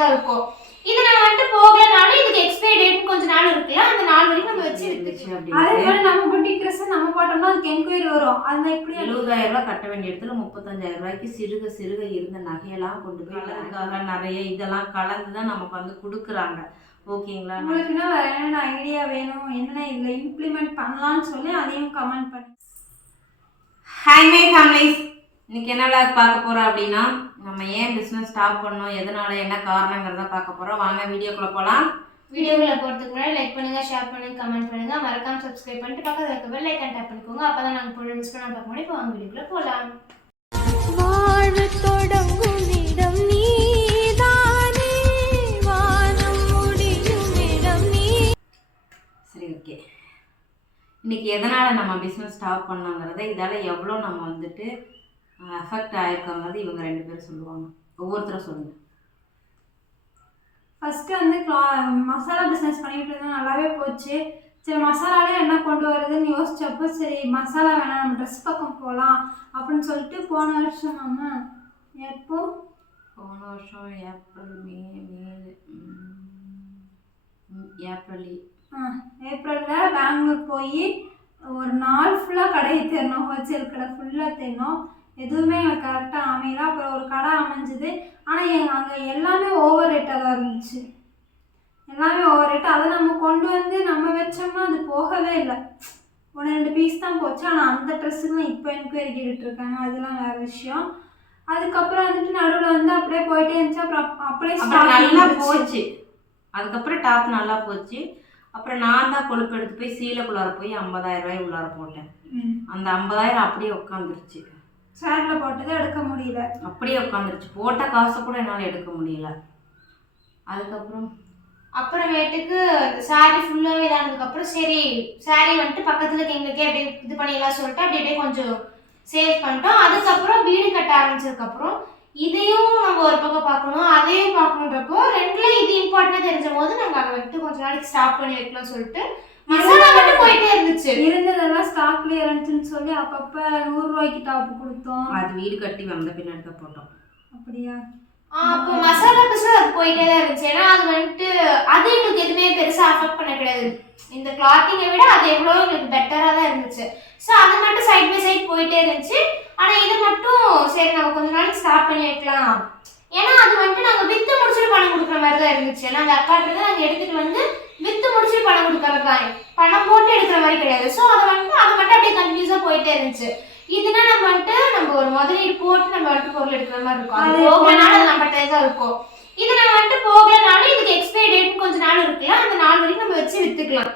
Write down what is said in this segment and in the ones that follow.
தான் இருக்கும். இது நான் வந்துட்டு போகலனாலும் இதுக்கு எக்ஸ்பைரி டேட் கொஞ்ச நாள் இருக்குல்ல, அந்த நாள் வரைக்கும் நம்ம வச்சு வித்துக்கலாம். அதே மாதிரி நம்ம புட்டிக் ட்ரெஸ் நம்ம போட்டோம்னா அதுக்கு என்கொயரி வரும். அது எப்படி 70,000 ரூபாய் கட்ட வேண்டிய இடத்துல 35,000 ரூபாய்க்கு சிறுக சிறுக இருந்த நகையெல்லாம் கொண்டு போய் அதுக்காக நிறைய இதெல்லாம் கலந்து தான் நமக்கு வந்து கொடுக்குறாங்க. ஓகேங்களா? உங்களுக்கு வேற என்ன ஐடியா வேணும், என்ன இதுல இம்ப்ளிமெண்ட் பண்ணலாம்னு சொல்லி அதையும் கமெண்ட் பண்ணி. ஹாய் மை ஃபேமிலிஸ், இன்னைக்கு என்ன பார்க்க போறோம் அப்படின்னா, நம்ம ஏன் பிசினஸ் ஸ்டாப் பண்ணோம், எதனால, என்ன காரணங்கிறத பார்க்க போறோம். வாங்க வீடியோக்குள்ள போலாம். வீடியோக்குள்ள போறதுக்கு முன்னாடி லைக் பண்ணுங்க, ஷேர் பண்ணுங்க, கமெண்ட் பண்ணுங்க, மறக்காம சப்ஸ்கிரைப் பண்ணிட்டு பக்கத்துல இருக்க பெல் ஐகான் டேப் பண்ணிக்கோங்க. அப்பதான் நாங்க போடுற மிஸ் பண்ணாம பார்க்க முடியும். இப்போ வாங்க வீடியோக்குள்ள போலாம். வாழ்வு தொடங்கும் இடம் நீதானே, வானம் முடியும் இடம் நீ. சரி, ஓகே. இன்னைக்கு எதனால் நம்ம பிஸ்னஸ் ஸ்டாப் பண்ணோங்கிறத, இதால் எவ்வளோ நம்ம வந்துட்டு எஃபெக்ட் ஆகிருக்காங்கிறது இவங்க 2 பேரும் சொல்லுவாங்க. ஒவ்வொருத்தரும் சொல்லுங்கள். ஃபஸ்ட்டு வந்து மசாலா பிஸ்னஸ் பண்ணிட்டு இருந்தால் நல்லாவே போச்சு. சரி, மசாலாலே என்ன கொண்டு வருதுன்னு யோசிச்சப்போ, சரி மசாலா வேணாம், நம்ம ட்ரெஸ் பக்கம் போகலாம் அப்படின்னு சொல்லிட்டு போன வருஷம் நம்ம போன வருஷம் ஏப்ரலில் பெங்களூர் போய் ஒரு நாள் ஃபுல்லாக கடையை தேடணும். ஹோல்சேல் கடை ஃபுல்லாக தேடணும். எதுவுமே எனக்கு கரெக்டாக அமையல. அப்புறம் ஒரு கடை அமைஞ்சுது. ஆனால் அங்கே எல்லாமே ஓவர் ரேட்டாக தான் இருந்துச்சு. எல்லாமே ஓவர் ரேட்டு. அதை நம்ம கொண்டு வந்து நம்ம வச்சோம்னா அது போகவே இல்லை. 1-2 பீஸ் தான் போச்சு. ஆனால் அந்த ட்ரெஸ்ஸுக்கு இப்போ என்கொயரி கேட்டுட்ருக்காங்க. அதெல்லாம் வேறு விஷயம். அதுக்கப்புறம் வந்துட்டு நடுவில் வந்து அப்படியே போயிட்டே இருந்துச்சு. அப்புறம் அப்படியே நல்லா போச்சு. அதுக்கப்புறம் டாப் நல்லா போச்சு. அப்புறம் நான் தான் கொழுப்பு எடுத்து போய் சீலைக்குள்ளார போய் 50,000 ரூபாய் உள்ளார போட்டேன். அந்த 50,000 அப்படியே உட்காந்துருச்சு. சேரில் போட்டதை எடுக்க முடியல. அப்படியே உட்காந்துருச்சு. போட்ட காசை கூட என்னால் எடுக்க முடியல. அப்புறமேட்டுக்கு சாரி ஃபுல்லாகவே இதானதுக்கப்புறம் சரி சாரி வந்துட்டு பக்கத்தில் எங்களுக்கே அப்படியே இது பண்ணிடலாம் சொல்லிட்டு அப்படியே கொஞ்சம் சேவ் பண்ணிட்டோம். அதுக்கப்புறம் வீடு கட்ட ஆரம்பிச்சதுக்கப்புறம் இதையும் நம்ம ஒரு பக்கம் பார்க்கணும், அதையும் பார்க்கணுன்றப்போ ரெண்டுல இது இம்பார்ட்டன்ட் தெரிஞ்ச போது நாங்கள் அதை வந்துட்டு கொஞ்ச நாளைக்கு ஸ்டாப் பண்ணி வைக்கலாம் சொல்லிட்டு மசாலா மட்டும் போயிட்டே இருந்துச்சு. இருந்ததெல்லாம் ஸ்டாக்லேயே இருந்துச்சுன்னு சொல்லி அப்பப்போ 100 ரூபாய்க்கு டாப்பு கொடுத்தோம். அது வீடு கட்டி வந்த பின்னாடி தான் போட்டோம். அப்படியா? அப்போ மசாலா பிஸ்னஸ் அது போயிட்டே தான் இருந்துச்சு. ஏன்னா அது வந்துட்டு அது எங்களுக்கு எதுவுமே பெருசாக அஃபெக்ட் பண்ண கிடையாது. இந்த கிளாத்திங்கை விட அது எவ்வளோ எங்களுக்கு பெட்டராக தான் இருந்துச்சு. ஸோ அது மட்டும் சைட் பை சைட் போயிட்டே இருந்துச்சு. ஆனால் இது மட்டும் சரி நம்ம கொஞ்ச நாளைக்கு ஸ்டார்ட் பண்ணி வைக்கலாம். ஏன்னா அது வந்துட்டு நாங்கள் வித்து முடிச்சுட்டு பணம் கொடுக்குற மாதிரி தான் இருந்துச்சு. நாங்கள் அக்காட்டுறது நாங்கள் எடுத்துகிட்டு வந்து வித்து முடிச்சுட்டு பணம் கொடுக்கறது தான், பணம் போட்டு எடுக்கிற மாதிரி கிடையாது. ஸோ அது மட்டும் அப்படியே கண்டினியூஸாக போயிட்டே இருந்துச்சு. இதுனா நம்ம வந்துட்டு நம்ம ஒரு முதலீடு போட்டு நம்ம வந்துட்டு பொருள் எடுக்கிற மாதிரி இருக்கும். அது போகலனாலும் அது நம்மகிட்ட தான் இருக்கும். இது நம்ம வந்துட்டு போகலனாலும் இதுக்கு எக்ஸ்பைரி டேட் கொஞ்ச நாள் இருக்குல்ல, அந்த நாள் வரைக்கும் நம்ம வச்சு வித்துக்கலாம்.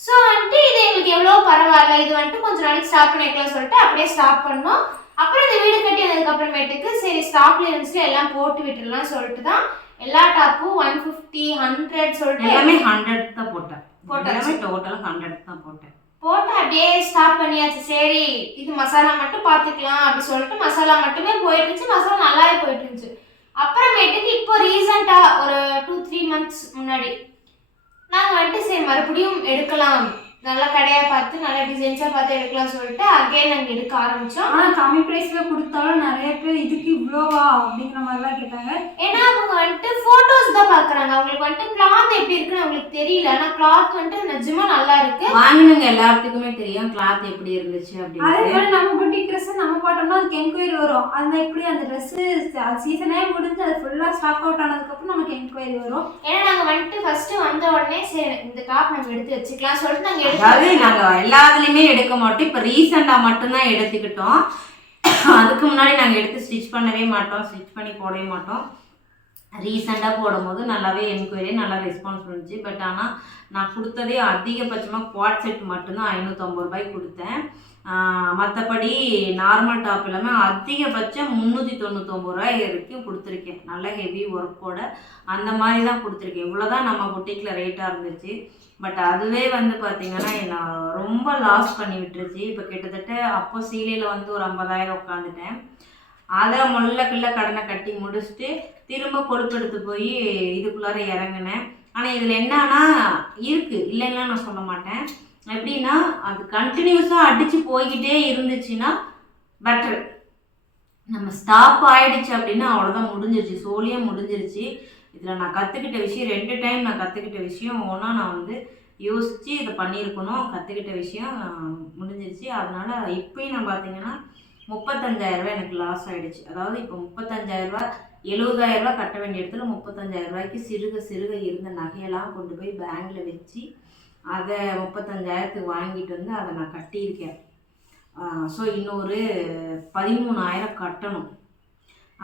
ஸோ வந்துட்டு இது எங்களுக்கு எவ்வளோ பரவாயில்ல, இது வந்துட்டு கொஞ்ச நாளைக்கு ஸ்டாப் பண்ணி வைக்கலாம் சொல்லிட்டு அப்படியே ஸ்டாப் பண்ணோம். அப்புறம் இந்த வீடு கட்டி வந்ததுக்கப்புறமேட்டுக்கு சரி ஸ்டாக்ல இருந்துச்சு எல்லாம் போட்டு விட்டுடலாம் சொல்லிட்டு தான் எல்லா டாப்பும் 150, 100 சொல்லிட்டு எல்லாமே 100 தான் போட்டேன். டோட்டலாக 100 தான் போட்டு அப்படியே ஸ்டாப் பண்ணியாச்சு. சரி இது மசாலா மட்டும் பார்த்துக்கலாம் அப்படி சொல்லிட்டு மசாலா மட்டுமே போயிட்டு இருந்துச்சு. மசாலா நல்லாவே போயிட்டு இருந்துச்சு. அப்புறமேட்டுக்கு இப்போ ரீசெண்டாக ஒரு 2-3 months முன்னாடி நாங்கள் வந்துட்டு சரி மறுபடியும் எடுக்கலாம், நல்லா கடையாக பார்த்து நல்லா டிசைன்ஸாக பார்த்து எடுக்கலாம் சொல்லிட்டு அகைன் நாங்கள் எடுக்க ஆரம்பித்தோம். ஆனால் கம்மி ப்ரைஸில் கொடுத்தாலும் நிறைய பேர் இதுக்கு இவ்வளோவா அப்படிங்கிற மாதிரிலாம் கேட்டாங்க. ஏன்னா அவங்க வந்துட்டு ஃபோட்டோஸ் தான் பார்க்குறாங்க. அவங்களுக்கு வந்துட்டு கிளாத் எப்படி இருக்குன்னு அவங்களுக்கு தெரியல. ஆனால் கிளாத் வந்துட்டு நிஜமாக நல்லா இருக்கு. வாங்கினவங்க எல்லாத்துக்குமே தெரியும் கிளாத் எப்படி இருந்துச்சு அப்படின்னு. அதே மாதிரி நம்ம புட்டிக் ட்ரெஸ் நம்ம போட்டோம்னா அதுக்கு என்கொயரி வரும். அந்த எப்படி அந்த ட்ரெஸ்ஸு சீசனே முடிஞ்சு அது ஃபுல்லாக ஸ்டாக் அவுட் ஆனதுக்கப்புறம் நமக்கு என்கொயரி வரும். ஏன்னா நாங்கள் வந்துட்டு ஃபர்ஸ்ட்டு வந்த உடனே சரி இந்த டாப் நம்ம எடுத்து வச்சுக்கலாம் சொல்லிட்டு நாங்கள் அதாவது நாங்கள் எல்லாத்துலேயுமே எடுக்க மாட்டோம். இப்போ ரீசெண்டாக மட்டும்தான் எடுத்துக்கிட்டோம். அதுக்கு முன்னாடி நாங்கள் எடுத்து ஸ்டிச் பண்ணவே மாட்டோம், ஸ்டிச் பண்ணி போடவே மாட்டோம். ரீசெண்டாக போடும்போது நல்லாவே என்கொயரி நல்லா ரெஸ்பான்ஸ் இருந்துச்சு. பட் ஆனால் நான் கொடுத்ததே அதிகபட்சமாக குவாட் செட் மட்டும்தான் 550 ரூபாய்க்கு கொடுத்தேன். மற்றபடி நார்மல் டாப் எல்லாமே அதிகபட்சம் 399 ரூபாய் வரைக்கும் கொடுத்துருக்கேன். நல்ல ஹெவி ஒர்க்கோட அந்த மாதிரி தான் கொடுத்துருக்கேன். இவ்வளோதான் நம்ம புட்டிக்கில் ரேட்டாக இருந்துச்சு. பட் அதுவே வந்து பார்த்திங்கன்னா என்னை ரொம்ப லாஸ் பண்ணி விட்டுருச்சு. இப்போ கிட்டத்தட்ட அப்போ சீலையில் வந்து ஒரு 50,000 உட்காந்துட்டேன். அதை முள்ள கடனை கட்டி முடிச்சுட்டு திரும்ப கொழுப்பெடுத்து போய் இதுக்குள்ளார இறங்கினேன். ஆனால் இதில் என்னன்னா இருக்குது, இல்லைன்னா நான் சொல்ல மாட்டேன். எப்படின்னா அது கண்டினியூஸாக அடித்து போய்கிட்டே இருந்துச்சுன்னா பெட்ரு. நம்ம ஸ்டாப் ஆகிடுச்சு அப்படின்னா அவ்வளோதான், முடிஞ்சிருச்சு, சோழியே முடிஞ்சிருச்சு. இதில் நான் கற்றுக்கிட்ட விஷயம் 2 டைம் நான் கற்றுக்கிட்ட விஷயம் ஒன்றா நான் வந்து யோசித்து இதை பண்ணியிருக்கணும். கற்றுக்கிட்ட விஷயம் முடிஞ்சிருச்சு. அதனால் இப்போயும் நான் பார்த்தீங்கன்னா 35,000 ரூபாய் எனக்கு லாஸ் ஆகிடுச்சு. அதாவது இப்போ 35,000 ரூபா 70,000 ரூபா கட்ட வேண்டிய இடத்துல 35,000 ரூபாய்க்கு சிறுக சிறுக இருந்த நகையெல்லாம் கொண்டு போய் பேங்கில் வச்சு அதை 35,000த்துக்கு வாங்கிட்டு வந்து அதை நான் கட்டியிருக்கேன். ஸோ இன்னொரு 13,000 கட்டணும்.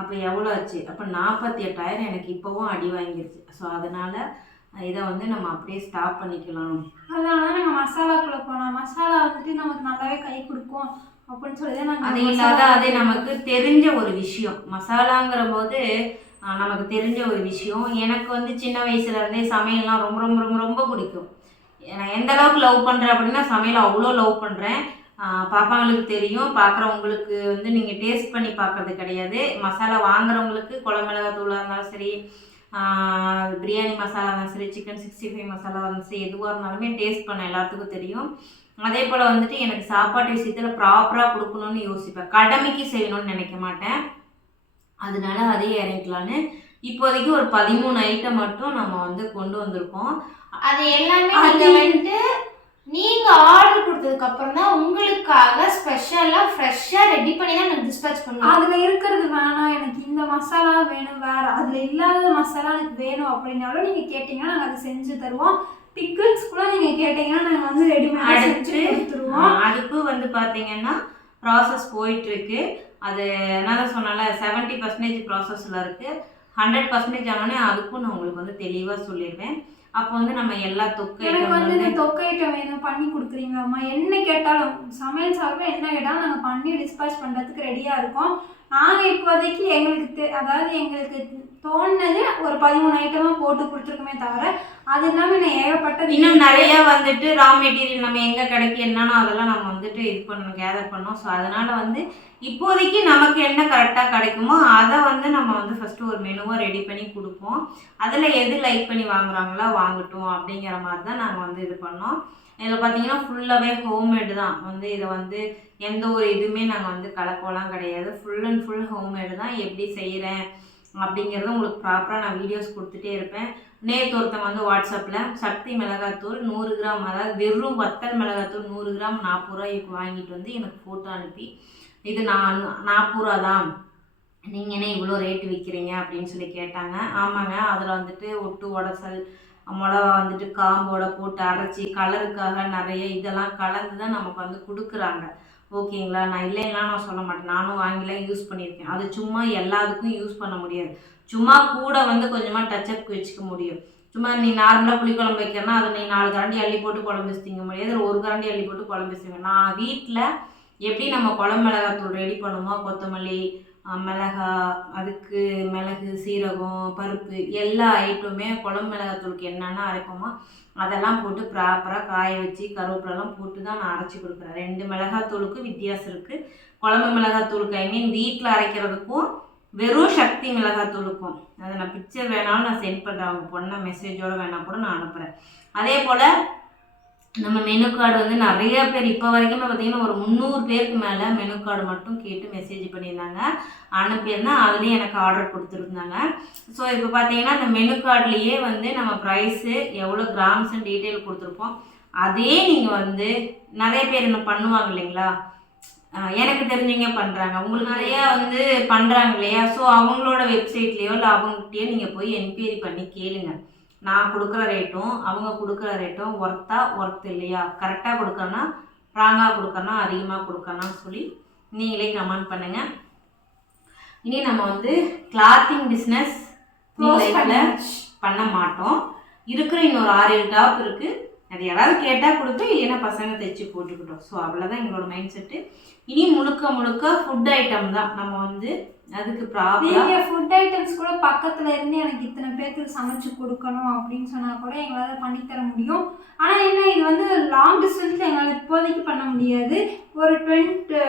அப்போ எவ்வளோ ஆச்சு? அப்போ 48,000 எனக்கு இப்போவும் அடி வாங்கிருச்சு. ஸோ அதனால் இதை வந்து நம்ம அப்படியே ஸ்டாப் பண்ணிக்கலாம். அதனால தான் நாங்கள் மசாலாக்குள்ளே போனோம். மசாலா வந்துட்டு நமக்கு நல்லாவே கை கொடுக்கும் அப்படின்னு சொல்லி தான் நாங்கள் அது இல்லாத அது நமக்கு தெரிஞ்ச ஒரு விஷயம். மசாலாங்கிற போது நமக்கு தெரிஞ்ச ஒரு விஷயம். எனக்கு வந்து சின்ன வயசுலேருந்தே சமையல்லாம் ரொம்ப ரொம்ப ரொம்ப ரொம்ப பிடிக்கும். நான் எந்த அளவுக்கு லவ் பண்ணுறேன் அப்படின்னா சமையல் அவ்வளோ லவ் பண்ணுறேன். பாப்பாங்களுக்கு தெரியும், பார்க்குறவங்களுக்கு வந்து நீங்கள் டேஸ்ட் பண்ணி பார்க்கறது கிடையாது. மசாலா வாங்குறவங்களுக்கு குழம்பு மிளகாத்தூளாக இருந்தாலும் சரி, பிரியாணி மசாலா இருந்தாலும் சரி, சிக்கன் 65 மசாலா இருந்தாலும் சரி, எதுவாக இருந்தாலுமே டேஸ்ட் பண்ண எல்லாத்துக்கும் தெரியும். அதே போல் வந்துட்டு எனக்கு சாப்பாட்டு விஷயத்தில் ப்ராப்பராக கொடுக்கணும்னு யோசிப்பேன். கடமைக்கு செய்யணும்னு நினைக்க மாட்டேன். அதனால அதே இறங்கிக்கலான்னு இப்போதைக்கு ஒரு 13 ஐட்டம் மட்டும் நம்ம வந்து கொண்டு வந்திருக்கோம். அது எல்லாமே நீங்க வந்துட்டு நீங்க ஆர்டர் கொடுத்ததுக்கு அப்புறம் தான் உங்களுக்காக ஸ்பெஷலா ஃப்ரெஷ்ஷா ரெடி பண்ணி தான் எனக்கு டிஸ்பேட்ச் பண்ணுவோம். அதுல இருக்கிறது வேணாம், எனக்கு இந்த மசாலா வேணும், வேற அதுல இல்லாத மசாலா எனக்கு வேணும் அப்படின்னாலும் நீங்க கேட்டீங்கன்னா நாங்கள் அதை செஞ்சு தருவோம். பிக்கிள்ஸ் கூட நீங்க கேட்டீங்கன்னா நாங்கள் வந்து ரெடிமேட் செஞ்சு கொடுத்துருவோம். அதுக்கு வந்து பார்த்தீங்கன்னா ப்ராசஸ் போயிட்டு இருக்கு. அது என்ன சொன்னால 70% ப்ராசஸில் இருக்கு. 100% ஆனோடனே அதுக்கும் நான் உங்களுக்கு வந்து தெளிவாக சொல்லிடுவேன். அப்போ வந்து நம்ம எல்லா எனக்கு வந்து இந்த தொக்கு ஐட்டம் வேணும் பண்ணி கொடுக்குறீங்களாம்மா, என்ன கேட்டாலும் சமையல் சார்பாக என்ன கேட்டாலும் நாங்கள் பண்ணி டிஸ்பேட்ச் பண்ணுறதுக்கு ரெடியாக இருக்கோம். நாங்கள் இப்போதைக்கு எங்களுக்கு அதாவது எங்களுக்கு தோணுனது ஒரு 13 ஐட்டமாக போட்டு கொடுத்துருக்கோமே தவிர அது இல்லாமல் நான் ஏகப்பட்டது இன்னும் நிறையா வந்துட்டு ரா மெட்டீரியல் நம்ம எங்கே கிடைக்கும் என்னன்னா அதெல்லாம் நம்ம வந்துட்டு இது பண்ணணும், கேதர் பண்ணோம். ஸோ அதனால் வந்து இப்போதைக்கு நமக்கு என்ன கரெக்டாக கிடைக்குமோ அதை வந்து நம்ம வந்து ஃபஸ்ட்டு ஒரு மெனுவாக ரெடி பண்ணி கொடுப்போம். அதில் எது லைக் பண்ணி வாங்குறாங்களோ வாங்கட்டும் அப்படிங்கிற மாதிரி தான் நாங்கள் வந்து இது பண்ணோம். இதில் பார்த்தீங்கன்னா ஃபுல்லாகவே ஹோம்மேடு தான். வந்து இதை வந்து எந்த ஒரு இதுவுமே நாங்கள் வந்து கலக்கலாம் கிடையாது. ஃபுல் அண்ட் ஃபுல் ஹோம்மேடு தான். எப்படி செய்கிறேன் அப்படிங்கிறத உங்களுக்கு ப்ராப்பராக நான் வீடியோஸ் கொடுத்துட்டே இருப்பேன். நேற்று ஒருத்தவங்க வந்து வாட்ஸ்அப்பில் சக்தி மிளகாத்தூள் 100 கிராம், அதாவது வெறும் வத்தல் மிளகாத்தூள் 100 கிராம் 40 ரூபாய்க்கு வாங்கிட்டு வந்து எனக்கு ஃபோட்டோ அனுப்பி இது நான் 40 ரூபா தான், நீங்கள் என்ன இவ்வளோ ரேட்டு விற்கிறீங்க அப்படின்னு சொல்லி கேட்டாங்க. ஆமாங்க, அதில் வந்துட்டு ஒட்டு உடசல் மிளகா வந்துட்டு காம்போட போட்டு அரைச்சி கலருக்காக நிறைய இதெல்லாம் கலந்து தான் நமக்கு வந்து கொடுக்குறாங்க. ஓகேங்களா? நான் இல்லைன்னா நான் சொல்ல மாட்டேன். நானும் வாங்கிலாம் யூஸ் பண்ணியிருக்கேன். அது சும்மா எல்லாத்துக்கும் யூஸ் பண்ண முடியாது. சும்மா கூட வந்து கொஞ்சமாக டச்சப்க்கு வச்சுக்க முடியும். சும்மா நீ நார்மலாக புளிக்குழம்பு வைக்கிறனா அதை நீ 4 கரண்டி அள்ளி போட்டு குழம்பு வச்சுங்க முடியாது. அதில் 1 கரண்டி அள்ளி போட்டு குழம்பு வச்சுங்க. நான் வீட்டில் எப்படி நம்ம குழம்பு மிளகாத்தூள் ரெடி பண்ணுமோ, கொத்தமல்லி, மிளகா, அதுக்கு மிளகு, சீரகம், பருப்பு எல்லா ஐட்டமுமே குழம்பு மிளகாத்தூளுக்கு என்னென்ன அரைப்போமோ அதெல்லாம் போட்டு ப்ராப்பராக காய வச்சு கருவேப்பிலெல்லாம் போட்டு தான் நான் அரைச்சி கொடுக்குறேன். 2 மிளகாத்தூளுக்கும் வித்தியாசம் இருக்குது. குழம்பு மிளகாத்தூளுக்கு ஐ மீன் வீட்டில் அரைக்கிறதுக்கும் வெறும் சக்தி மிளகாத்தூளுக்கும். அதை நான் பிக்சர் வேணாலும் நான் சென்ட் பண்ணுறேன். அவங்க பொண்ணை மெசேஜோடு வேணால் கூட நான் அனுப்புகிறேன். அதே போல் நம்ம மெனு கார்டு வந்து நிறைய பேர் இப்போ வரைக்குமே பார்த்திங்கன்னா ஒரு 300 பேருக்கு மேலே மெனு கார்டு மட்டும் கேட்டு மெசேஜ் பண்ணியிருந்தாங்க, அனுப்பியிருந்தேன். அதுலேயும் எனக்கு ஆர்டர் கொடுத்துருந்தாங்க. ஸோ இப்போ பார்த்தீங்கன்னா இந்த மெனு கார்ட்லேயே வந்து நம்ம ப்ரைஸு எவ்வளோ கிராம்ஸ்ன்னு டீட்டெயில் கொடுத்துருப்போம். அதே நீங்கள் வந்து நிறைய பேர் என்ன பண்ணுவாங்க இல்லைங்களா, எனக்கு தெரிஞ்சவங்க பண்ணுறாங்க, உங்களுக்கு நிறையா வந்து பண்ணுறாங்க இல்லையா. ஸோ அவங்களோட வெப்சைட்லேயோ இல்லை அவங்ககிட்டயோ நீங்கள் போய் என்கொயரி பண்ணி கேளுங்க. நான் கொடுக்குற ரேட்டும் அவங்க கொடுக்குற ரேட்டும் ஒர்த் இல்லையா, கரெக்டாக கொடுக்கறனா ராங்காக கொடுக்கறனா அதிகமாக கொடுக்கறனான்னு சொல்லி நீங்களே கமெண்ட் பண்ணுங்கள். இனி நம்ம வந்து கிளாத்திங் பிஸ்னஸ் பண்ண மாட்டோம். இருக்கிற இன்னொரு 6-7 டாப் இருக்குது. அது யாராவது கேட்டால் கொடுத்தோம், இல்லைன்னா பசங்க தைச்சி போட்டுக்கிட்டோம். ஸோ அவ்வளோதான் எங்களோட மைண்ட் செட்டு. இனி முழுக்க ஃபுட் ஐட்டம் தான். நம்ம வந்து அதுக்கு நீங்கள் ஃபுட் ஐட்டம்ஸ் கூட பக்கத்தில் இருந்து எனக்கு இத்தனை பேருக்கு சமைச்சு கொடுக்கணும் அப்படின்னு சொன்னால் கூட எங்களால் பண்ணித்தர முடியும். ஆனால் என்ன, இது வந்து லாங் டிஸ்டன்ஸில் எங்களால் இப்போதைக்கு பண்ண முடியாது. ஒரு 20 to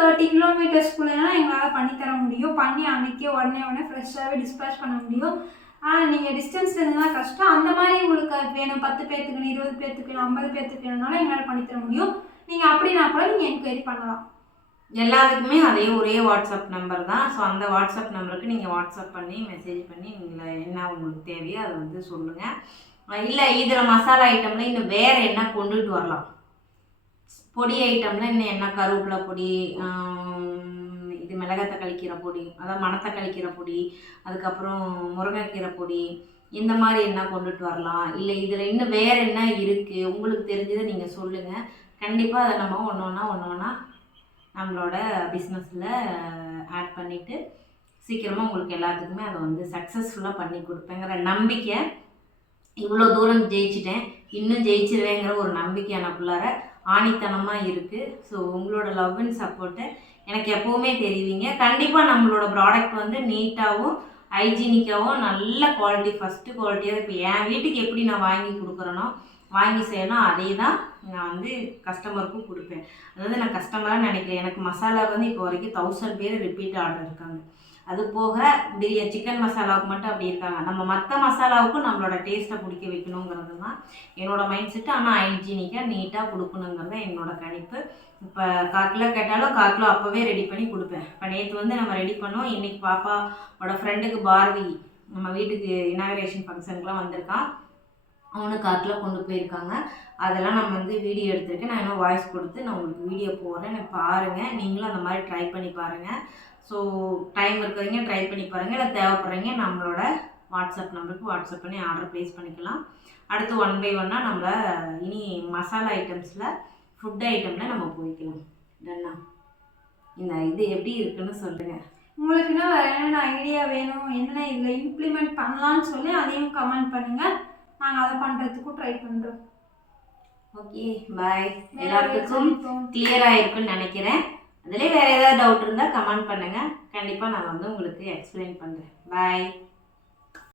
30 கிலோமீட்டர்ஸ்குள்ளேனா எங்களால் பண்ணித்தர முடியும். பண்ணி அன்றைக்கே உடனே ஃப்ரெஷ்ஷாகவே டிஸ்பேச் பண்ண முடியும். ஆனால் நீங்கள் டிஸ்டன்ஸில் இருந்தால் கஷ்டம். அந்த மாதிரி உங்களுக்கு வேணும் 10 பேர்த்துக்கு, 20 பேர்த்துக்கு, 50 பேர்த்துக்கு வேணுனாலும் எங்களால் பண்ணித்தர முடியும். நீங்கள் அப்படின்னா கூட நீங்கள் என்கொயரி பண்ணலாம். எல்லாத்துக்குமே அதே ஒரே வாட்ஸ்அப் நம்பர் தான். ஸோ அந்த வாட்ஸ்அப் நம்பருக்கு நீங்கள் வாட்ஸ்அப் பண்ணி மெசேஜ் பண்ணி நீங்கள் என்ன உங்களுக்கு தேவையோ அதை வந்து சொல்லுங்கள். இல்லை இதில் மசாலா ஐட்டமில் இன்னும் வேறு என்ன கொண்டுட்டு வரலாம், பொடி ஐட்டமில் இன்னும் என்ன கருவேப்பிலை பொடி, இது மிளகாய் கழிக்கிற பொடி, அதாவது மணத்தை கழிக்கிற பொடி, அதுக்கப்புறம் முருங்கைக்கீரை பொடி, இந்த மாதிரி என்ன கொண்டுட்டு வரலாம், இல்லை இதில் இன்னும் வேறு என்ன இருக்குது உங்களுக்கு தெரிஞ்சதை நீங்கள் சொல்லுங்கள். கண்டிப்பாக அதை நம்ம ஒன்று ஒன்றா நம்மளோட பிஸ்னஸில் ஆட் பண்ணிவிட்டு சீக்கிரமாக உங்களுக்கு எல்லாத்துக்குமே அதை வந்து சக்ஸஸ்ஃபுல்லாக பண்ணி கொடுப்பேங்கிற நம்பிக்கை, இவ்வளோ தூரம் ஜெயிச்சிட்டேன் இன்னும் ஜெயிச்சிருவேங்கிற ஒரு நம்பிக்கை எனக்குள்ளார ஆணித்தனமாக இருக்குது. ஸோ உங்களோட லவ் அண்ட் சப்போர்ட்டை எனக்கு எப்போவுமே தெரிவிங்க. கண்டிப்பாக நம்மளோட ப்ராடக்ட் வந்து நீட்டாகவும் ஹைஜீனிக்காகவும் நல்ல குவாலிட்டி, ஃபஸ்ட்டு குவாலிட்டியாக இப்போ என் வீட்டுக்கு எப்படி நான் வாங்கி கொடுக்குறேனோ வாங்கி செய்யணும் அதே தான் நான் வந்து கஸ்டமருக்கும் கொடுப்பேன். அதாவது நான் கஸ்டமராக நினைக்கிறேன். எனக்கு மசாலா வந்து இப்போ வரைக்கும் 1000 பேர் ரிப்பீட் ஆர்டர் இருக்காங்க. அது போக சிக்கன் மசாலாவுக்கு மட்டும் அப்படி இருக்காங்க. நம்ம மற்ற மசாலாவுக்கும் நம்மளோட டேஸ்ட்டை பிடிக்க வைக்கணுங்கிறது தான் என்னோடய மைண்ட் செட்டு. ஆனால் ஹைஜீனிக்காக நீட்டாக கொடுக்கணுங்கிறது என்னோட கணிப்பு. இப்போ 1/4 கிலோ கேட்டாலும் 1/4 கிலோ அப்போவே ரெடி பண்ணி கொடுப்பேன். இப்போ நேற்று வந்து நம்ம ரெடி பண்ணோம். இன்றைக்கி பாப்பாவோட ஃப்ரெண்டுக்கு பாரதி நம்ம வீட்டுக்கு இனாகரேஷன் ஃபங்க்ஷனுக்குலாம் வந்திருக்கான். அவனுக்கு 1/4 கிலோ கொண்டு போயிருக்காங்க. அதெல்லாம் நம்ம வந்து வீடியோ எடுத்துருக்கேன். நான் இன்னும் வாய்ஸ் கொடுத்து நான் உங்களுக்கு வீடியோ போடுறேன், பாருங்கள். நீங்களும் அந்த மாதிரி ட்ரை பண்ணி பாருங்கள். ஸோ டைம் இருக்கிறவங்க ட்ரை பண்ணி பாருங்கள். இல்லை தேவைப்படுறீங்க நம்மளோட வாட்ஸ்அப் நம்பருக்கு வாட்ஸ்அப் பண்ணி ஆர்டர் ப்ளேஸ் பண்ணிக்கலாம். அடுத்து 1 by 1 நம்மள இனி மசாலா ஐட்டம்ஸில் ஃபுட் ஐட்டமில் நம்ம போய்க்கலாம். டன்னா இந்த இது எப்படி இருக்குன்னு சொல்லுங்கள். உங்களுக்கு இன்னும் வேறு என்னென்ன ஐடியா வேணும், என்ன இதில் இம்ப்ளிமெண்ட் பண்ணலான்னு சொல்லி அதையும் கமெண்ட் பண்ணுங்கள். நாங்கள் அதை பண்ணுறதுக்கும் ட்ரை பண்ணுறோம். ஓகே, பாய். எல்லாத்துக்கும் கிளியராக இருக்குன்னு நினைக்கிறேன். அதிலே வேறு ஏதாவது டவுட் இருந்தால் கமெண்ட் பண்ணுங்கள். கண்டிப்பாக நான் வந்து உங்களுக்கு எக்ஸ்பிளைன் பண்ணுறேன். பாய்.